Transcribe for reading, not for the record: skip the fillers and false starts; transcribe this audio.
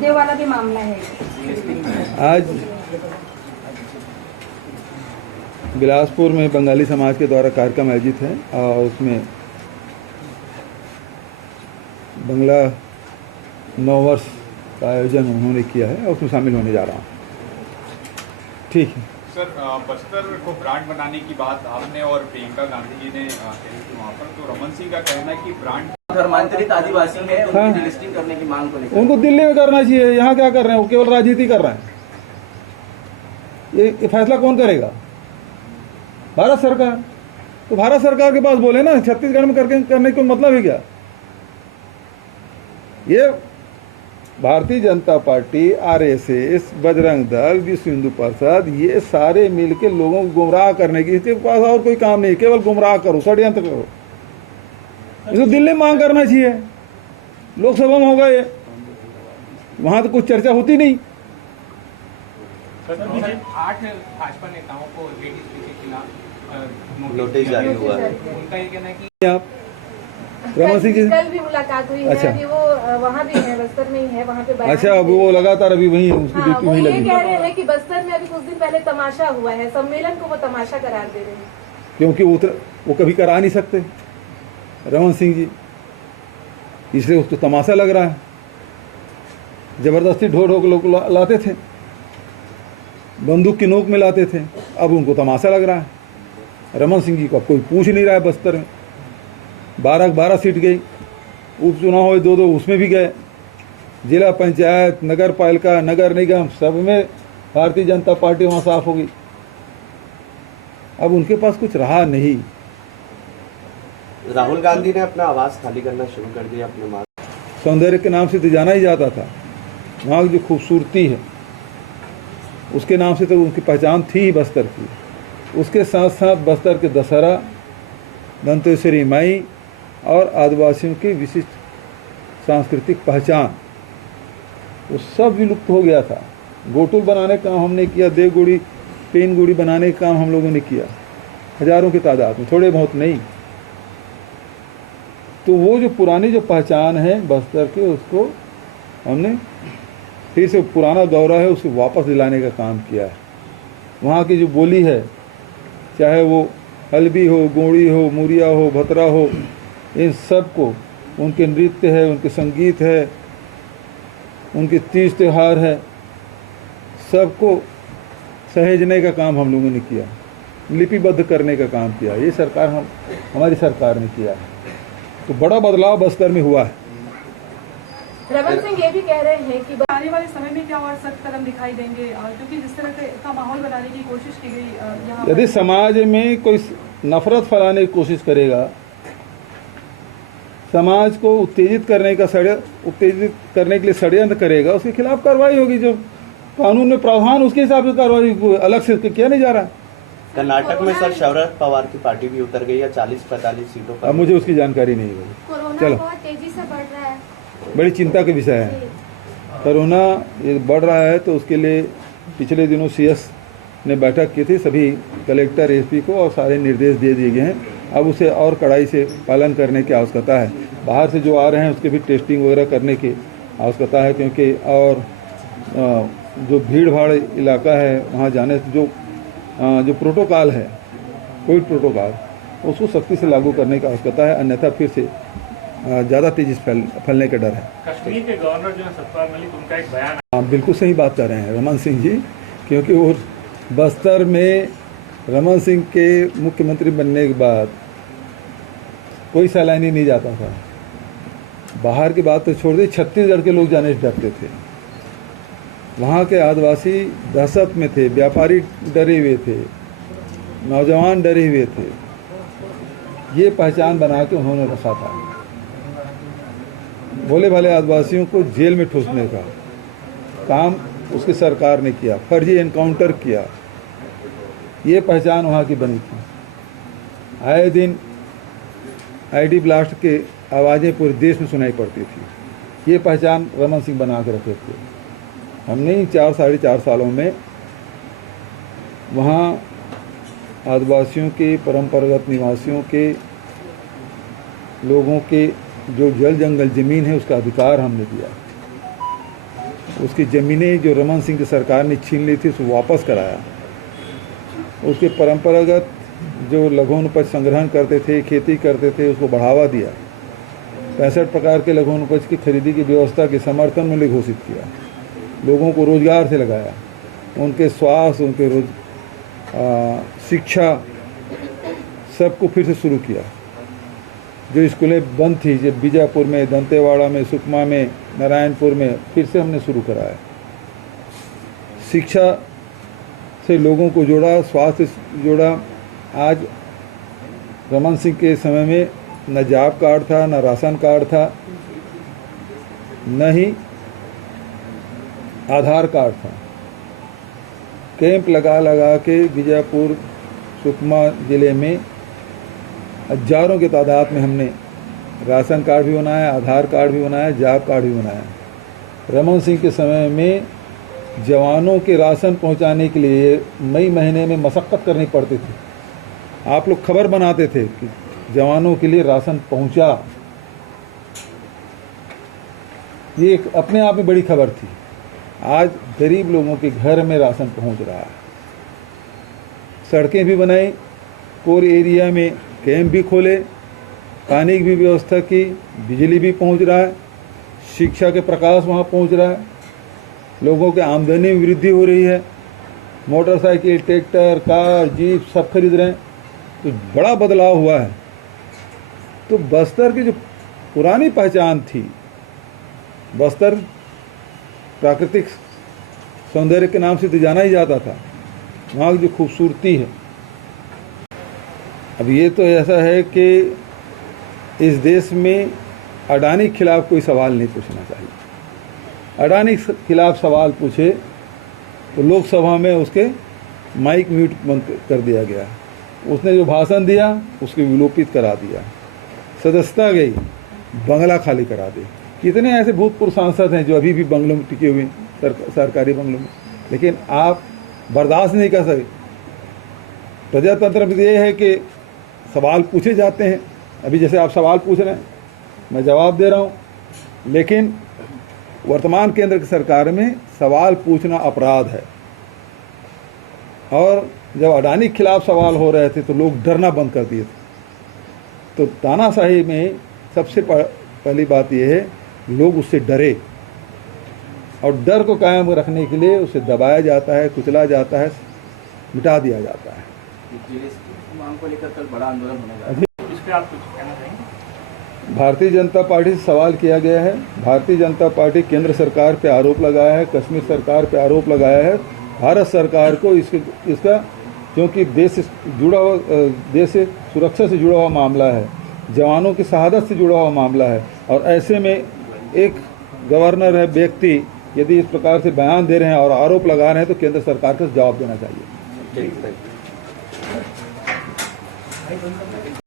राजदेव वाला भी मामला है। आज बिलासपुर में बंगाली समाज के द्वारा कार्यक्रम आयोजित है और उसमें बंगला 9 वर्ष का आयोजन उन्होंने किया है और उसमें शामिल होने जा रहा हूँ। ठीक है सर, बस्तर को ब्रांड बनाने की बात आपने और प्रियंका गांधी जी ने कही थी वहाँ पर, तो रमन सिंह का कहना है कि ब्रांड धर्मांतरित आदिवासी है, हाँ। उनकी लिस्टिंग करने की मांग को लेकर उनको दिल्ली में करना चाहिए। यहाँ क्या कर रहे हैं? वो केवल राजनीति कर रहे हैं। ये फैसला कौन करेगा? भारत सरकार। तो भारत सरकार के पास बोले ना, छत्तीसगढ़ में करने का मतलब है क्या? ये भारतीय जनता पार्टी, आरएसएस, बजरंग दल, विश्व हिंदू परिषद, ये सारे मिलके लोगों को गुमराह करने की, इसके पास और कोई काम नहीं, केवल गुमराह करो, षड्यंत्र करो। इसको दिल्ली में मांग करना चाहिए। लोकसभा में होगा ये, वहां तो कुछ चर्चा होती नहीं। 8 भाजपा नेताओं को एडीएसपी के खिलाफ नोटिस जारी हुआ है। उनका ये कहना है कि आप रमन सिंह जी कल भी मुलाकात हुई अच्छा। है, अभी वो वहाँ भी है, बस्तर में ही है, वहाँ पे बयान अच्छा, अब वो लगातार अभी वही है, उसकी हाँ, ड्यूटी वो वहीं ये लगी। कह रहे हैं कि बस्तर में अभी कुछ दिन पहले तमाशा हुआ है, सम्मेलन को वो तमाशा करार दे रहे हैं। क्योंकि वो कभी करा नहीं सकते रमन सिंह जी, इसलिए उसको तमाशा लग रहा है। जबरदस्ती ढो ढो के लोग लाते थे, बंदूक की नोक में लाते थे, अब उनको तमाशा लग रहा है। रमन सिंह जी को अब कोई पूछ नहीं रहा है। बस्तर में 12 सीट गई, उपचुनाव हुए 2 उसमें भी गए। जिला पंचायत, नगर पालिका, नगर निगम, सब में भारतीय जनता पार्टी वहाँ साफ हो गई। अब उनके पास कुछ रहा नहीं। राहुल गांधी ने अपना आवास खाली करना शुरू कर दिया अपने मार्ग। सौंदर्य के नाम से तो जाना ही जाता था। वहाँ की जो खूबसूरती है उसके नाम से तो उनकी पहचान थी ही बस्तर की। उसके साथ साथ बस्तर के दशहरा, दंतेश्वरी माई और आदिवासियों की विशिष्ट सांस्कृतिक पहचान, वो सब विलुप्त हो गया था। गोटुल बनाने का काम हमने किया, देवगुड़ी, पेन गुड़ी बनाने का काम हम लोगों ने किया, हजारों की तादाद में, थोड़े बहुत नहीं। तो वो जो पुरानी जो पहचान है बस्तर के, उसको हमने फिर से पुराना दौरा है उसको वापस दिलाने का काम किया है। वहाँ की जो बोली है, चाहे वो हल्बी हो, गोड़ी हो, मुरिया हो, भतरा हो, इन सब को, उनके नृत्य है, उनके संगीत है, उनके तीज त्योहार है, सबको सहेजने का काम हम लोगों ने किया, लिपिबद्ध करने का काम किया। ये सरकार हमारी सरकार ने किया है। तो बड़ा बदलाव बस्तर में हुआ है। रमन सिंह ये भी कह रहे हैं कि आने वाले समय में क्या और सख्त कदम दिखाई देंगे, क्योंकि जिस तरह का माहौल बनाने की कोशिश की गई यहाँ यदि समाज में कोई नफरत फैलाने की कोशिश करेगा, समाज को उत्तेजित करने के लिए षड्यंत्र करेगा, उसके खिलाफ कार्रवाई होगी। जो कानून में प्रावधान उसके हिसाब से कार्रवाई अलग से किया नहीं जा रहा। कर्नाटक में सर शरद पवार की पार्टी भी उतर गई है 40-45 सीटों पर। अब मुझे उसकी जानकारी नहीं है। चलो, बहुत तेजी से बढ़ रहा है, बड़ी चिंता का विषय है। कोरोना ये बढ़ रहा है, तो उसके लिए पिछले दिनों सीएस ने बैठक की थी, सभी कलेक्टर, एसपी को, और सारे निर्देश दे दिए गए हैं। अब उसे और कड़ाई से पालन करने की आवश्यकता है। बाहर से जो आ रहे हैं उसके भी टेस्टिंग वगैरह करने की आवश्यकता है, क्योंकि और जो भीड़ भाड़ इलाका है वहाँ जाने से जो प्रोटोकॉल है, कोविड प्रोटोकॉल, उसको सख्ती से लागू करने की आवश्यकता है, अन्यथा फिर से ज़्यादा तेजी से फैलने का डर है। कश्मीर के गवर्नर जो है सतपाल मलिक, उनका एक बयान, आप बिल्कुल सही बात कर रहे हैं रमन सिंह जी, क्योंकि वो बस्तर में रमन सिंह के मुख्यमंत्री बनने के बाद कोई सैलानी नहीं जाता था। बाहर की बात तो छोड़ दी, छत्तीसगढ़ के लोग जाने से डरते थे। वहाँ के आदिवासी दहशत में थे, व्यापारी डरे हुए थे, नौजवान डरे हुए थे। ये पहचान बना के उन्होंने रखा था। भोले भाले आदिवासियों को जेल में ठूसने का काम उसकी सरकार ने किया, फर्जी एनकाउंटर किया। ये पहचान वहाँ की बनी थी। आए दिन आईडी ब्लास्ट के आवाज़ें पूरे देश में सुनाई पड़ती थी। ये पहचान रमन सिंह बना के रखे थे। हमने ही 4-4.5 सालों में वहाँ आदिवासियों के, परंपरागत निवासियों के लोगों के जो जल जंगल ज़मीन है उसका अधिकार हमने दिया। उसकी ज़मीनें जो रमन सिंह की सरकार ने छीन ली थी उसको वापस कराया। उसके परंपरागत जो लघुनुपज संग्रहण करते थे, खेती करते थे, उसको बढ़ावा दिया। 65 प्रकार के लघुनुपज की खरीदी की व्यवस्था के समर्थन मूल्य घोषित किया। लोगों को रोजगार से लगाया, उनके स्वास्थ्य, उनके शिक्षा सबको फिर से शुरू किया। जो स्कूलें बंद थी, जब बीजापुर में, दंतेवाड़ा में, सुकमा में, नारायणपुर में, फिर से हमने शुरू कराया। शिक्षा से लोगों को जोड़ा, स्वास्थ्य से जोड़ा। आज रमन सिंह के समय में न जॉब कार्ड था, न राशन कार्ड था, न ही आधार कार्ड था। कैंप लगा लगा के बीजापुर, सुकमा ज़िले में हजारों की तादाद में हमने राशन कार्ड भी बनाया, आधार कार्ड भी बनाया, जॉब कार्ड भी बनाया। रमन सिंह के समय में जवानों के राशन पहुंचाने के लिए मई महीने में मशक्क़त करनी पड़ती थी। आप लोग खबर बनाते थे कि जवानों के लिए राशन पहुंचा। ये एक अपने आप में बड़ी खबर थी। आज गरीब लोगों के घर में राशन पहुंच रहा है। सड़कें भी बनाई, कोर एरिया में कैंप भी खोले, पानी की भी व्यवस्था की, बिजली भी पहुंच रहा है, शिक्षा के प्रकाश वहाँ पहुंच रहा है, लोगों के आमदनी में वृद्धि हो रही है, मोटरसाइकिल, ट्रैक्टर, कार, जीप सब खरीद रहे हैं। तो बड़ा बदलाव हुआ है। तो बस्तर की जो पुरानी पहचान थी, बस्तर प्राकृतिक सौंदर्य के नाम से तो जाना ही जाता था, वहाँ की जो खूबसूरती है, अब ये तो ऐसा है कि इस देश में अडानी के खिलाफ कोई सवाल नहीं पूछना चाहिए। अडानी के खिलाफ सवाल पूछे तो लोकसभा में उसके माइक म्यूट बंद कर दिया गया। उसने जो भाषण दिया उसको विलोपित करा दिया, सदस्यता गई, बंगला खाली करा दी। कितने ऐसे भूतपूर्व सांसद हैं जो अभी भी बंगलों में टिके हुए सरकारी बंगलों में, लेकिन आप बर्दाश्त नहीं कर सके। प्रजातंत्र में ये है कि सवाल पूछे जाते हैं। अभी जैसे आप सवाल पूछ रहे हैं, मैं जवाब दे रहा हूँ, लेकिन वर्तमान केंद्र की सरकार में सवाल पूछना अपराध है। और जब अडानी के खिलाफ सवाल हो रहे थे तो लोग डरना बंद कर दिए थे। तो तानाशाही में सबसे पहली बात यह है, लोग उससे डरे, और डर को कायम रखने के लिए उसे दबाया जाता है, कुचला जाता है, मिटा दिया जाता है। मांग को लेकर कल बड़ा आंदोलन होने जा रहा है, इस पे आप कुछ कहना चाहेंगे? भारतीय जनता पार्टी से सवाल किया गया है। भारतीय जनता पार्टी केंद्र सरकार पे आरोप लगाया है, कश्मीर सरकार पे आरोप लगाया है। भारत सरकार को इसका क्योंकि देश से जुड़ा हुआ, देश से सुरक्षा से जुड़ा हुआ मामला है, जवानों की शहादत से जुड़ा हुआ मामला है, और ऐसे में एक गवर्नर है व्यक्ति यदि इस प्रकार से बयान दे रहे हैं और आरोप लगा रहे हैं तो केंद्र सरकार को जवाब देना चाहिए।